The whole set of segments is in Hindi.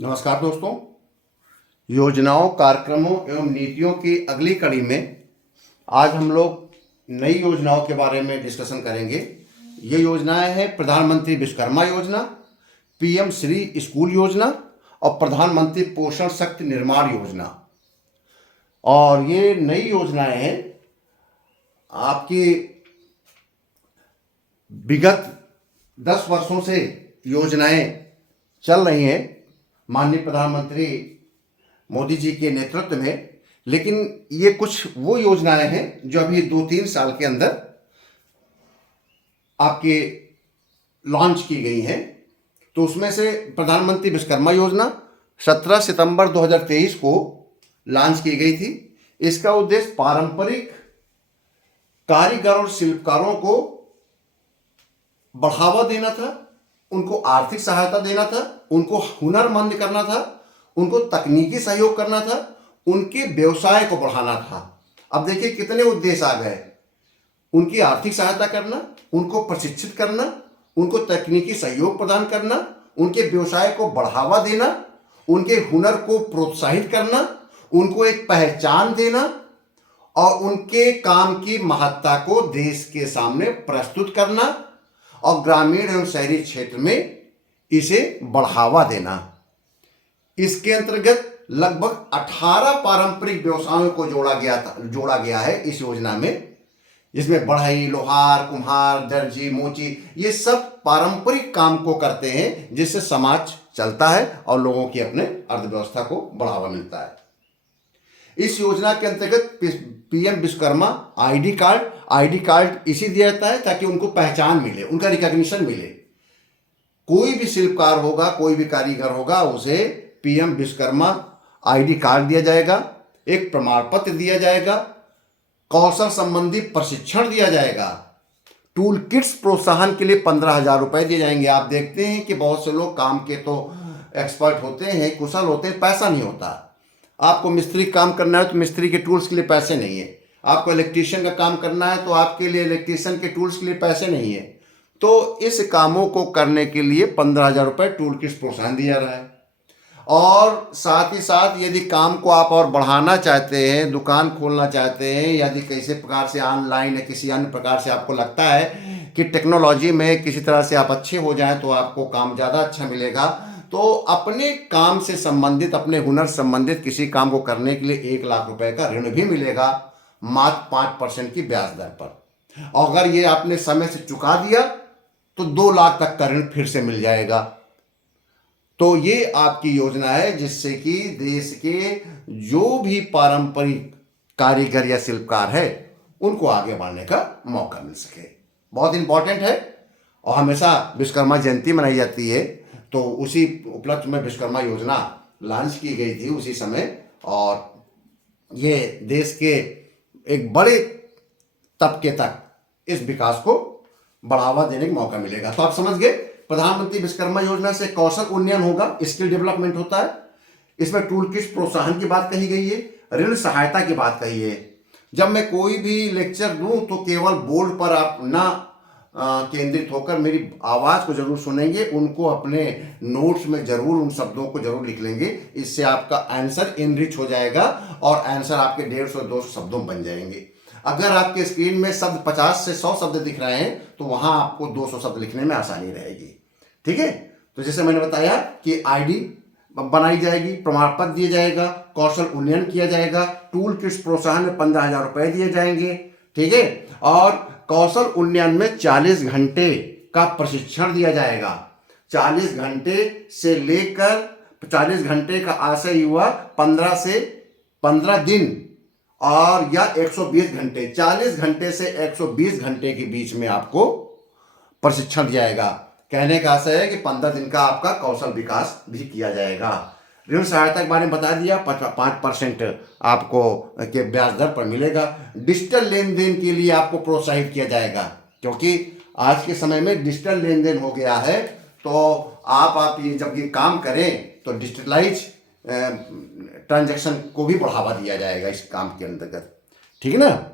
नमस्कार दोस्तों। योजनाओं, कार्यक्रमों एवं नीतियों की अगली कड़ी में आज हम लोग नई योजनाओं के बारे में डिस्कशन करेंगे। ये योजनाएं हैं प्रधानमंत्री विश्वकर्मा योजना, पीएम श्री स्कूल योजना और प्रधानमंत्री पोषण शक्ति निर्माण योजना। और ये नई योजनाएं हैं आपकी विगत 10 वर्षों से योजनाएं चल रही हैं माननीय प्रधानमंत्री मोदी जी के नेतृत्व में। लेकिन ये कुछ वो योजनाएं हैं जो अभी 2-3 साल के अंदर आपके लॉन्च की गई हैं। तो उसमें से प्रधानमंत्री विश्वकर्मा योजना 17 सितंबर 2023 को लॉन्च की गई थी। इसका उद्देश्य पारंपरिक कारीगर और शिल्पकारों को बढ़ावा देना था, उनको आर्थिक सहायता देना था, उनको हुनरमंद करना था, उनको तकनीकी सहयोग करना था, उनके व्यवसाय को बढ़ाना था। अब देखिए कितने उद्देश्य आ गए। उनकी आर्थिक सहायता करना, उनको प्रशिक्षित करना, उनको तकनीकी सहयोग प्रदान करना, उनके व्यवसाय को बढ़ावा देना, उनके हुनर को प्रोत्साहित करना, उनको एक पहचान देना और उनके काम की महत्ता को देश के सामने प्रस्तुत करना और ग्रामीण एवं शहरी क्षेत्र में इसे बढ़ावा देना। इसके अंतर्गत लगभग 18 पारंपरिक व्यवसायों को जोड़ा गया है इस योजना में, जिसमें बढ़ई, लोहार, कुम्हार, दर्जी, मोची ये सब पारंपरिक काम को करते हैं, जिससे समाज चलता है और लोगों की अपने अर्थव्यवस्था को बढ़ावा मिलता है। इस योजना के अंतर्गत पीएम विश्वकर्मा आईडी कार्ड इसी दिया जाता है ताकि उनको पहचान मिले, उनका रिकॉग्निशन मिले। कोई भी शिल्पकार होगा, कोई भी कारीगर होगा, उसे पीएम विश्वकर्मा आईडी कार्ड दिया जाएगा, एक प्रमाण पत्र दिया जाएगा, कौशल संबंधी प्रशिक्षण दिया जाएगा, टूल किट्स प्रोत्साहन के लिए 15,000 रुपए दिए जाएंगे। आप देखते हैं कि बहुत से लोग काम के तो एक्सपर्ट होते हैं, कुशल होते हैं, पैसा नहीं होता। आपको मिस्त्री काम करना है तो मिस्त्री के टूल्स के लिए पैसे नहीं है, आपको इलेक्ट्रीशियन का काम करना है तो आपके लिए इलेक्ट्रीशियन के टूल्स के लिए पैसे नहीं है। तो इस कामों को करने के लिए 15,000 रुपये टूल किट्स प्रोत्साहन दिया रहा है। और साथ ही साथ यदि काम को आप और बढ़ाना चाहते हैं, दुकान खोलना चाहते हैं, यदि किसी प्रकार से ऑनलाइन या किसी अन्य प्रकार से आपको लगता है कि टेक्नोलॉजी में किसी तरह से आप अच्छे हो जाएं तो आपको काम ज़्यादा अच्छा मिलेगा, तो अपने काम से संबंधित, अपने हुनर संबंधित किसी काम को करने के लिए 1 लाख रुपए का ऋण भी मिलेगा, मात्र 5% की ब्याज दर पर। और अगर ये आपने समय से चुका दिया तो 2 लाख तक का ऋण फिर से मिल जाएगा। तो ये आपकी योजना है जिससे कि देश के जो भी पारंपरिक कारीगर या शिल्पकार है उनको आगे बढ़ने का मौका मिल सके। बहुत इंपॉर्टेंट है। और हमेशा विश्वकर्मा जयंती मनाई जाती है, तो उसी उपलक्ष्य में विश्वकर्मा योजना लॉन्च की गई थी उसी समय। और ये देश के एक बड़े तबके तक इस विकास को बढ़ावा देने का मौका मिलेगा। तो आप समझ गए, प्रधानमंत्री विश्वकर्मा योजना से कौशल उन्नयन होगा, स्किल डेवलपमेंट होता है। इसमें टूल किट्स प्रोत्साहन की बात कही गई है, ऋण सहायता की बात कही है। जब मैं कोई भी लेक्चर दूं तो केवल बोर्ड पर आप ना केंद्रित होकर मेरी आवाज़ को जरूर सुनेंगे, उनको अपने नोट्स में जरूर उन शब्दों को जरूर लिख लेंगे। इससे आपका आंसर इनरिच हो जाएगा और आंसर आपके 150-200 शब्दों में बन जाएंगे। अगर आपके स्क्रीन में शब्द 50 से 100 शब्द दिख रहे हैं तो वहां आपको 200 शब्द लिखने में आसानी रहेगी। ठीक है। तो जैसे मैंने बताया कि आईडी बनाई जाएगी, प्रमाण पत्र दिया जाएगा, कौशल उन्नयन किया जाएगा, टूल किट्स प्रोत्साहन में 15,000 रुपए दिए जाएंगे। ठीक है। और कौशल उन्नयन में 40 घंटे का प्रशिक्षण दिया जाएगा। 40 घंटे से लेकर 40 घंटे का आशय हुआ 15 से 15 दिन और या 120 घंटे, 40 घंटे से 120 घंटे के बीच में आपको प्रशिक्षण दिया जाएगा। कहने का आशय है कि 15 दिन का आपका कौशल विकास भी किया जाएगा। ऋण सहायता के बारे में बता दिया, 5% आपको के ब्याज दर पर मिलेगा। डिजिटल लेन देन के लिए आपको प्रोत्साहित किया जाएगा, क्योंकि आज के समय में डिजिटल लेन देन हो गया है। तो आप ये जब ये काम करें तो डिजिटलाइज ट्रांजैक्शन को भी बढ़ावा दिया जाएगा इस काम के अंतर्गत। ठीक है ना।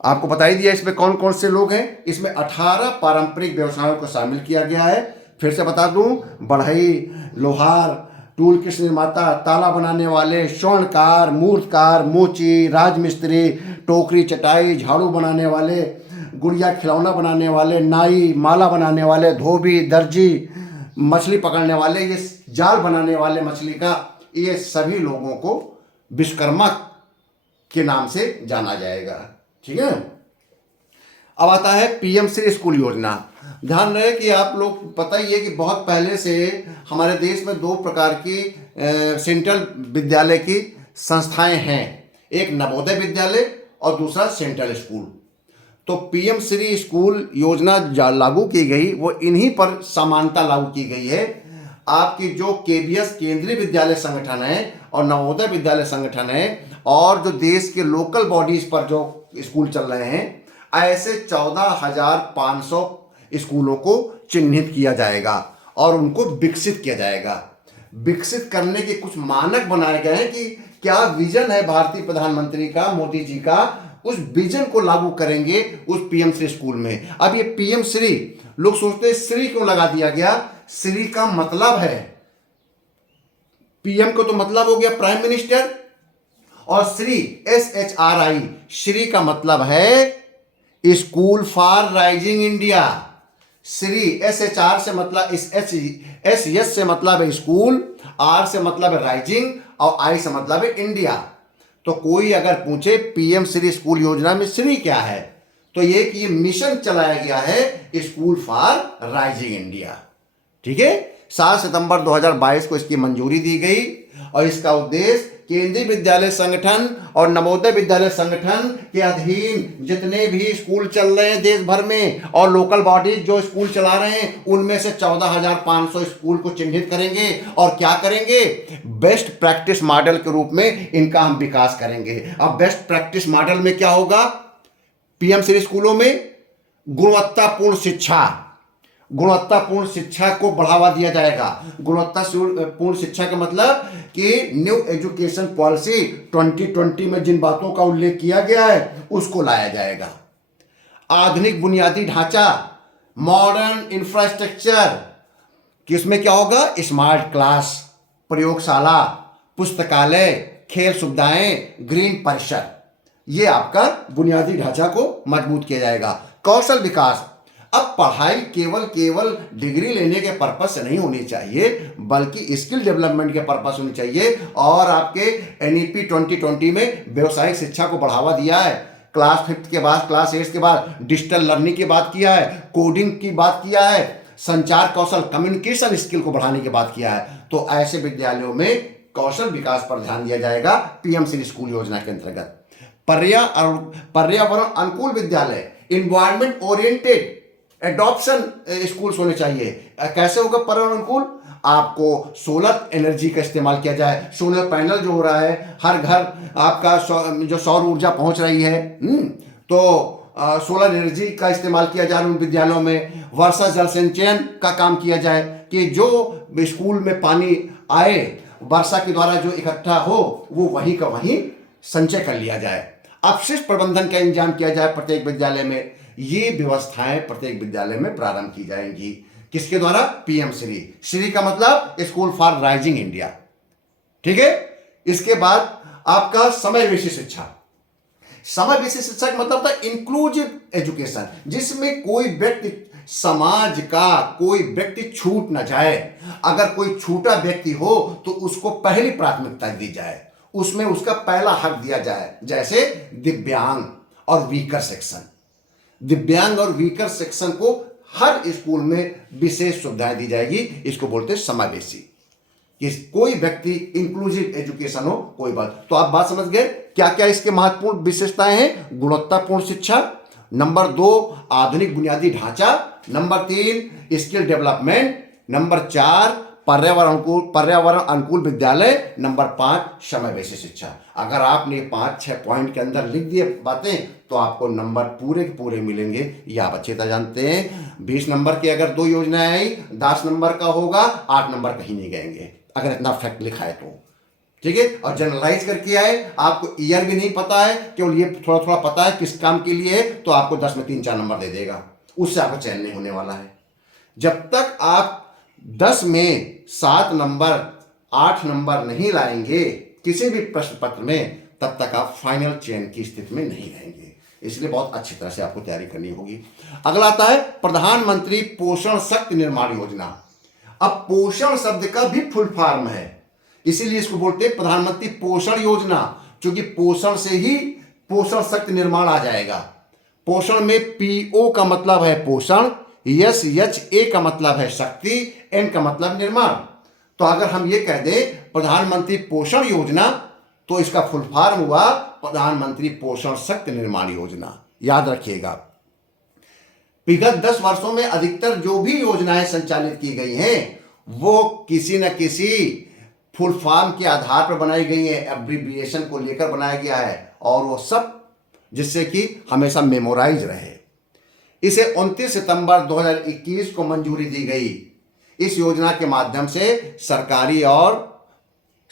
आपको बता ही दिया इसमें कौन कौन से लोग हैं। इसमें 18 पारंपरिक व्यवसायों को शामिल किया गया है। फिर से बता दूं, बढ़ई, लोहार, टूल किट्स निर्माता, ताला बनाने वाले, स्वर्णकार, मूर्तकार, मोची, राजमिस्त्री, टोकरी चटाई, झाड़ू बनाने वाले, गुड़िया खिलौना बनाने वाले, नाई, माला बनाने वाले, धोबी, दर्जी, मछली पकड़ने वाले, ये जाल बनाने वाले मछली का, ये सभी लोगों को विश्वकर्मा के नाम से जाना जाएगा। ठीक है। अब आता है पीएम श्री स्कूल योजना। ध्यान रहे कि आप लोग पता ही है कि बहुत पहले से हमारे देश में दो प्रकार की सेंट्रल विद्यालय की संस्थाएं हैं, एक नवोदय विद्यालय और दूसरा सेंट्रल स्कूल। तो पीएम श्री स्कूल योजना लागू की गई वो इन्हीं पर समानता लागू की गई है। आपकी जो केबीएस केंद्रीय विद्यालय संगठन है और नवोदय विद्यालय संगठन है और जो देश के लोकल बॉडीज पर जो स्कूल चल रहे हैं, ऐसे 14,500 स्कूलों को चिन्हित किया जाएगा और उनको विकसित किया जाएगा। विकसित करने के कुछ मानक बनाए गए हैं कि क्या विजन है भारतीय प्रधानमंत्री का, मोदी जी का, उस विजन को लागू करेंगे उस पीएम श्री स्कूल में। अब ये पीएम श्री, लोग सोचते हैं श्री क्यों लगा दिया गया। श्री का मतलब है, पीएम को तो मतलब हो गया प्राइम मिनिस्टर, और श्री SHRI, श्री का मतलब है school for rising India. Shri SHR से मतलब SH से मतलब है स्कूल, R से मतलब है राइजिंग और I से मतलब है इंडिया। तो कोई अगर पूछे पीएम श्री स्कूल योजना में श्री क्या है, तो ये कि ये मिशन चलाया गया है स्कूल फॉर राइजिंग इंडिया। ठीक है। 7 सितंबर 2022 को इसकी मंजूरी दी गई और इसका उद्देश्य केंद्रीय विद्यालय संगठन और नवोदय विद्यालय संगठन के अधीन जितने भी स्कूल चल रहे हैं देश भर में और लोकल बॉडीज जो स्कूल चला रहे हैं, उनमें से 14,500 स्कूल को चिन्हित करेंगे और क्या करेंगे, बेस्ट प्रैक्टिस मॉडल के रूप में इनका हम विकास करेंगे। अब बेस्ट प्रैक्टिस मॉडल में क्या होगा, पीएम श्री स्कूलों में गुणवत्तापूर्ण शिक्षा को बढ़ावा दिया जाएगा। गुणवत्तापूर्ण शिक्षा का मतलब कि न्यू एजुकेशन पॉलिसी 2020 में जिन बातों का उल्लेख किया गया है उसको लाया जाएगा। आधुनिक बुनियादी ढांचा, मॉडर्न इंफ्रास्ट्रक्चर, किसमें क्या होगा, स्मार्ट क्लास, प्रयोगशाला, पुस्तकालय, खेल सुविधाएं, ग्रीन परिसर, ये आपका बुनियादी ढांचा को मजबूत किया जाएगा। कौशल विकास, अब पढ़ाई केवल डिग्री लेने के पर्पस से नहीं होनी चाहिए, बल्कि स्किल डेवलपमेंट के पर्पस होनी चाहिए। और आपके NEP 2020 में व्यवसायिक शिक्षा को बढ़ावा दिया है। क्लास 5 के बाद, क्लास 8 के बाद डिजिटल लर्निंग की बात किया है, कोडिंग की बात किया है, संचार कौशल, कम्युनिकेशन स्किल को बढ़ाने की बात किया है। तो ऐसे विद्यालयों में कौशल विकास पर ध्यान दिया जाएगा पीएम श्री स्कूल योजना के अंतर्गत। पर्यावरण अनुकूल विद्यालय, इन्वायरमेंट ओरिएंटेड एडॉप्शन स्कूल्स होने चाहिए। कैसे होगा पर्यावरण अनुकूल, आपको सोलर एनर्जी का इस्तेमाल किया जाए। सोलर पैनल जो हो रहा है हर घर, आपका जो सौर ऊर्जा पहुंच रही है, तो सोलर एनर्जी का इस्तेमाल किया जाए उन विद्यालयों में। वर्षा जल संचयन का काम किया जाए कि जो स्कूल में पानी आए वर्षा के द्वारा जो इकट्ठा हो वो वहीं का वहीं संचय कर लिया जाए। अपशिष्ट प्रबंधन का इंतजाम किया जाए प्रत्येक विद्यालय में। ये व्यवस्थाएं प्रत्येक विद्यालय में प्रारंभ की जाएंगी। किसके द्वारा, पीएम श्री का मतलब स्कूल फॉर राइजिंग इंडिया। ठीक है। इसके बाद आपका समय विशिष्ट शिक्षा। समय विशिष्ट शिक्षा का मतलब था इंक्लूसिव एजुकेशन, जिसमें कोई व्यक्ति, समाज का कोई व्यक्ति छूट ना जाए। अगर कोई छूटा व्यक्ति हो तो उसको पहली प्राथमिकता दी जाए, उसमें उसका पहला हक दिया जाए। जैसे दिव्यांग और वीकर सेक्शन, दिव्यांग और वीकर सेक्शन को हर स्कूल में विशेष सुविधाएं दी जाएगी। इसको बोलते हैं समावेशी, कि कोई व्यक्ति इंक्लूसिव एजुकेशन हो, कोई बात। तो आप बात समझ गए क्या क्या इसके महत्वपूर्ण विशेषताएं हैं। गुणवत्तापूर्ण शिक्षा, नंबर 2 आधुनिक बुनियादी ढांचा, नंबर 3 स्किल डेवलपमेंट, नंबर 4 पर्यावरण अनुकूल विद्यालय, नंबर 5 समावेशी शिक्षा। अगर आपने 5-6 पॉइंट के अंदर लिख दिए बातें तो आपको नंबर पूरे के पूरे मिलेंगे। ये आप अच्छी तरह जानते हैं। 20 नंबर की अगर 2 योजनाएं आई, 10 नंबर का होगा, 8 नंबर कहीं नहीं गएंगे अगर इतना फैक्ट लिखा है तो। ठीक है। और जनरलाइज करके आए, आपको ईयर भी नहीं पता है, केवल ये थोड़ा थोड़ा पता है किस काम के लिए है, तो आपको 10 में 3-4 नंबर दे देगा, उससे आपका चयन नहीं होने वाला है। जब तक आप 10 में 7 नंबर 8 नंबर नहीं लाएंगे किसी भी प्रश्न पत्र में, तब तक आप फाइनल चयन की स्थिति में नहीं रहेंगे। इसलिए बहुत अच्छी तरह से आपको तैयारी करनी होगी। अगला आता है प्रधानमंत्री पोषण शक्ति निर्माण योजना। अब पोषण शब्द का भी फुल फॉर्म है, इसीलिए इसको बोलते हैं प्रधानमंत्री पोषण योजना, क्योंकि पोषण से ही पोषण शक्ति निर्माण आ जाएगा। पोषण में पीओ का मतलब है पोषण, एस एच ए का मतलब है शक्ति, एन का मतलब निर्माण। तो अगर हम ये कह दें प्रधानमंत्री पोषण योजना, तो इसका फुल फॉर्म हुआ प्रधानमंत्री पोषण शक्ति निर्माण योजना। याद रखिएगा, विगत 10 वर्षों में अधिकतर जो भी योजनाएं संचालित की गई हैं वो किसी न किसी फुल फॉर्म के आधार पर बनाई गई है, एब्रिविएशन को लेकर बनाया गया है, और वो सब जिससे कि हमेशा मेमोराइज रहे। इसे 29 सितंबर 2021 को मंजूरी दी गई। इस योजना के माध्यम से सरकारी और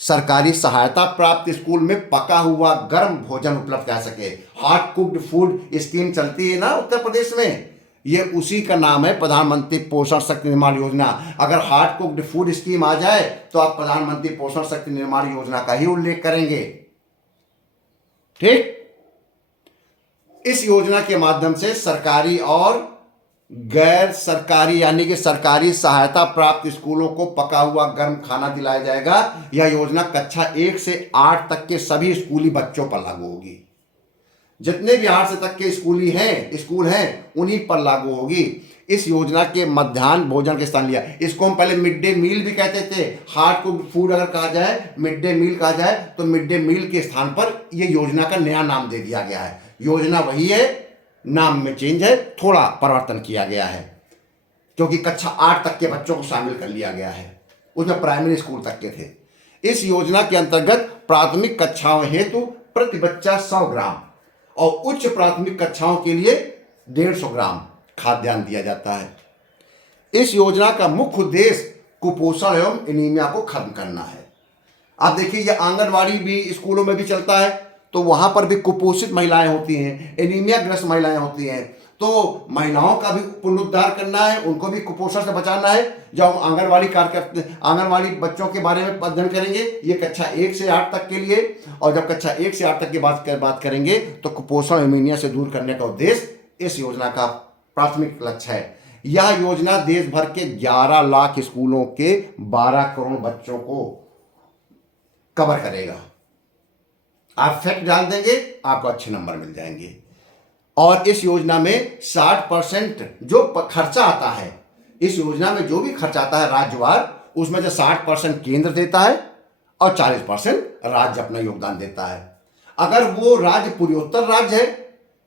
सरकारी सहायता प्राप्त स्कूल में पका हुआ गर्म भोजन उपलब्ध कर सके। हॉट कुक्ड फूड स्कीम चलती है ना उत्तर प्रदेश में, ये उसी का नाम है प्रधानमंत्री पोषण शक्ति निर्माण योजना। अगर हॉट कुक्ड फूड स्कीम आ जाए तो आप प्रधानमंत्री पोषण शक्ति निर्माण योजना का ही उल्लेख करेंगे। ठीक, इस योजना के माध्यम से सरकारी और गैर सरकारी यानी कि सरकारी सहायता प्राप्त स्कूलों को पका हुआ गर्म खाना दिलाया जाएगा। यह योजना कक्षा 1 से 8 तक के सभी स्कूली बच्चों पर लागू होगी। जितने भी 8 से तक के स्कूल हैं उन्हीं पर लागू होगी। इस योजना के मध्याह्न भोजन के स्थान लिया, इसको हम पहले मिड डे मील भी कहते थे। हार्ड कुक्ड फूड अगर कहा जाए, मिड डे मील कहा जाए, तो मिड डे मील के स्थान पर यह योजना का नया नाम दे दिया गया है। योजना वही है, नाम में चेंज है, थोड़ा परिवर्तन किया गया है, क्योंकि कक्षा 8 तक के बच्चों को शामिल कर लिया गया है, उसमें प्राइमरी स्कूल तक के थे। इस योजना के अंतर्गत प्राथमिक कक्षाओं हेतु प्रति बच्चा 100 ग्राम और उच्च प्राथमिक कक्षाओं के लिए 150 ग्राम खाद्यान्न दिया जाता है। इस योजना का मुख्य उद्देश्य कुपोषण एवं एनीमिया को खत्म करना है। आप देखिए, यह आंगनवाड़ी भी स्कूलों में भी चलता है, तो वहां पर भी कुपोषित महिलाएं होती हैं, एनीमिया ग्रस्त महिलाएं होती हैं, तो महिलाओं का भी पुनरुद्धार करना है, उनको भी कुपोषण से बचाना है। जब आंगनवाड़ी कार्यकर्ता आंगनवाड़ी बच्चों के बारे में अध्ययन करेंगे, ये कक्षा 1 से 8 तक के लिए, और जब कक्षा 1 से 8 तक की बात करेंगे तो कुपोषण एनीमिया से दूर करने का उद्देश्य इस योजना का प्राथमिक लक्ष्य है। यह योजना देश भर के 11 लाख स्कूलों के 12 करोड़ बच्चों को कवर करेगा। आप फैक्ट डाल देंगे, आपको अच्छे नंबर मिल जाएंगे। और इस योजना में 60% जो खर्चा आता है, इस योजना में जो भी खर्चा आता है राज्यवार, उसमें से 60% केंद्र देता है और 40% राज्य अपना योगदान देता है। अगर वो राज्य पूर्वोत्तर राज्य है,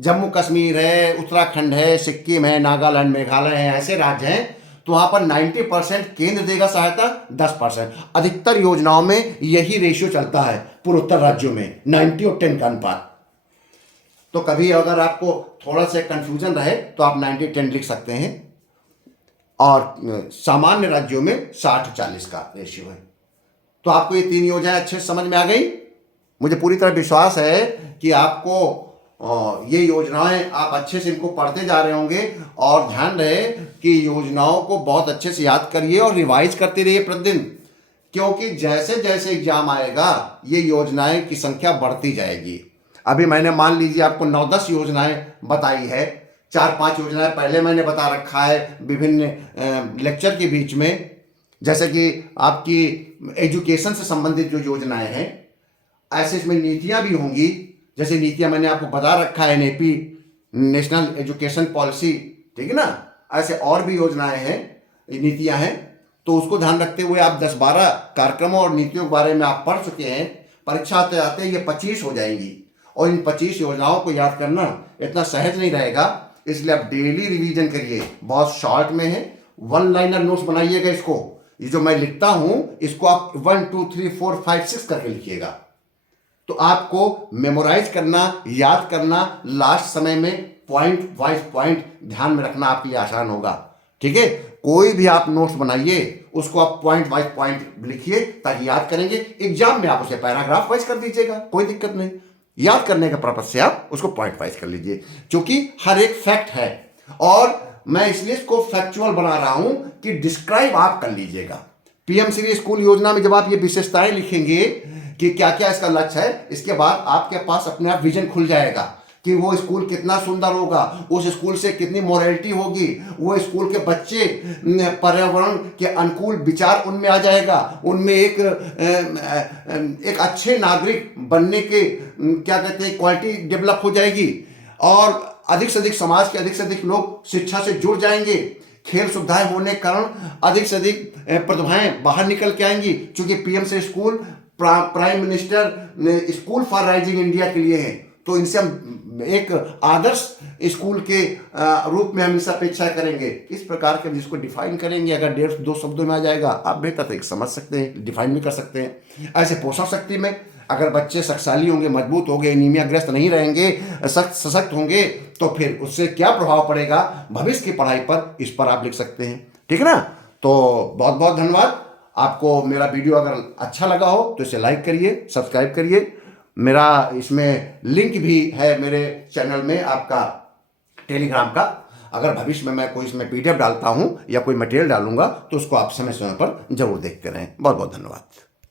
जम्मू कश्मीर है, उत्तराखंड है, सिक्किम है, नागालैंड, मेघालय है, ऐसे राज्य हैं, तो वहां पर 90% केंद्र देगा सहायता, 10%। अधिकतर योजनाओं में यही रेशियो चलता है पूर्वोत्तर राज्यों में, 90 और 10 का अनुपात। तो कभी अगर आपको थोड़ा सा कंफ्यूजन रहे तो आप 90-10 लिख सकते हैं, और सामान्य राज्यों में 60-40 का रेशियो है। तो आपको ये 3 योजनाएं अच्छे से समझ में आ गई। मुझे पूरी तरह विश्वास है कि आपको ये योजनाएं आप अच्छे से इनको पढ़ते जा रहे होंगे, और ध्यान रहे कि योजनाओं को बहुत अच्छे से याद करिए और रिवाइज करते रहिए प्रतिदिन, क्योंकि जैसे जैसे एग्जाम आएगा ये योजनाएं की संख्या बढ़ती जाएगी। अभी मैंने मान लीजिए आपको 9-10 योजनाएं बताई है, 4-5 योजनाएं पहले मैंने बता रखा है विभिन्न लेक्चर के बीच में, जैसे कि आपकी एजुकेशन से संबंधित जो योजनाएं हैं, ऐसे इसमें नीतियां भी होंगी। जैसे नीतियां मैंने आपको बता रखा है, एनएपी, नेशनल एजुकेशन पॉलिसी, ठीक है ना, ऐसे और भी योजनाएं हैं, नीतियां हैं। तो उसको ध्यान रखते हुए आप 10-12 कार्यक्रमों और नीतियों के बारे में आप पढ़ चुके हैं। परीक्षा आते आते ये 25 हो जाएंगी, और इन 25 योजनाओं को याद करना इतना सहज नहीं रहेगा, इसलिए आप डेली रिवीजन करिए। बहुत शॉर्ट में है, 1 लाइनर नोट्स बनाइएगा। इसको, ये जो मैं लिखता हूं, इसको आप 1 2 3 4 5 6 करके लिखिएगा। तो आपको मेमोराइज करना, याद करना, लास्ट समय में पॉइंट वाइज पॉइंट ध्यान में रखना आपके लिए आसान होगा। ठीक है, कोई भी आप नोट्स बनाइए, उसको आप पॉइंट वाइज पॉइंट लिखिए, ताकि याद करेंगे। एग्जाम में आप उसे पैराग्राफ वाइज कर दीजिएगा, कोई दिक्कत नहीं। याद करने का पर्पज से आप उसको पॉइंट वाइज कर लीजिए, क्योंकि हर एक फैक्ट है, और मैं इसलिए इसको फैक्चुअल बना रहा हूं कि डिस्क्राइब आप कर लीजिएगा। पीएम श्री स्कूल योजना में जब आप ये विशेषताएं लिखेंगे कि क्या क्या इसका लक्ष्य है, इसके बाद आपके पास अपने आप विजन खुल जाएगा कि वो स्कूल कितना सुंदर होगा, उस स्कूल से कितनी मोरालिटी होगी, वो स्कूल के बच्चे पर्यावरण के अनुकूल विचार उनमें आ जाएगा, उनमें एक अच्छे नागरिक बनने के क्या कहते हैं क्वालिटी डेवलप हो जाएगी, और अधिक से अधिक समाज के अधिक से अधिक लोग शिक्षा से जुड़ जाएंगे। खेल सुविधाएं होने के कारण अधिक से अधिक प्रतिभाएं बाहर निकल के आएंगी, क्योंकि पीएम से school prime minister school for rising India के लिए है। तो इनसे हम एक आदर्श स्कूल के रूप में हमेशा अपेक्षा करेंगे। इस प्रकार के जिसको डिफाइन करेंगे, अगर 1.5-2 शब्दों में आ जाएगा, आप बेहतर तरीके समझ सकते हैं, डिफाइन भी कर सकते हैं। ऐसे पोषण शक्ति में अगर बच्चे शक्तिशाली होंगे, मजबूत होंगे, एनीमिया ग्रस्त नहीं रहेंगे, सशक्त होंगे, तो फिर उससे क्या प्रभाव पड़ेगा भविष्य की पढ़ाई पर, इस पर आप लिख सकते हैं। ठीक है ना। तो बहुत बहुत धन्यवाद। आपको मेरा वीडियो अगर अच्छा लगा हो तो इसे लाइक करिए, सब्सक्राइब करिए। मेरा इसमें लिंक भी है मेरे चैनल में आपका टेलीग्राम का। अगर भविष्य में मैं कोई इसमें PDF डालता हूं या कोई मटेरियल डालूंगा तो उसको आप समय समय पर जरूर देखते रहें। बहुत बहुत धन्यवाद।